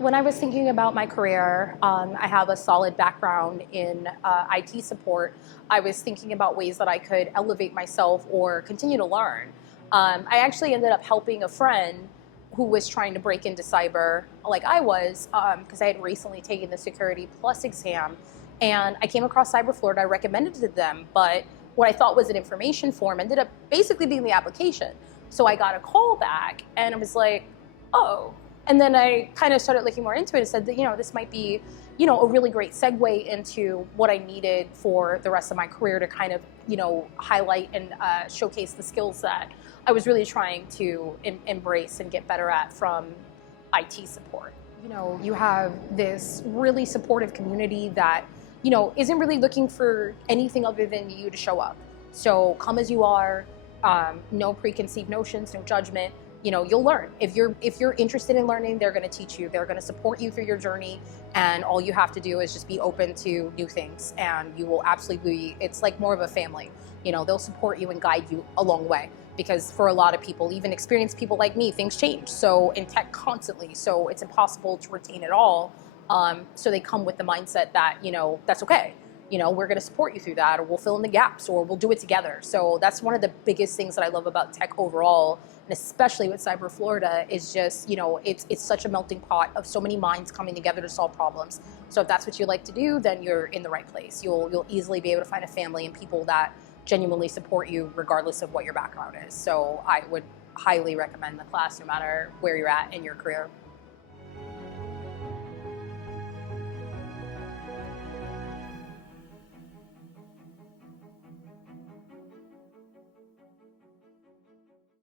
When I was thinking about my career, I have a solid background in IT support. I was thinking about ways that I could elevate myself or continue to learn. I actually ended up helping a friend who was trying to break into cyber like I was, because I had recently taken the Security Plus exam, and I came across Cyber Florida. I recommended it to them, but what I thought was an information form ended up basically being the application. So I got a call back, and I was like, oh. And then I kind of started looking more into it and said that, this might be, a really great segue into what I needed for the rest of my career to kind of, highlight and showcase the skills that I was really trying to embrace and get better at from IT support. You have this really supportive community that, isn't really looking for anything other than you to show up. So come as you are, no preconceived notions, no judgment. You'll learn. If you're interested in learning, they're going to teach you. They're going to support you through your journey, and all you have to do is just be open to new things, and you will absolutely, it's like more of a family. They'll support you and guide you along the way, because for a lot of people, even experienced people like me, things change. So in tech constantly, so it's impossible to retain it all. So they come with the mindset that, that's okay. We're going to support you through that, or we'll fill in the gaps, or we'll do it together. So that's one of the biggest things that I love about tech overall, and especially with Cyber Florida, is just, it's such a melting pot of so many minds coming together to solve problems. So if that's what you like to do, then you're in the right place. You'll easily be able to find a family and people that genuinely support you regardless of what your background is. So I would highly recommend the class no matter where you're at in your career.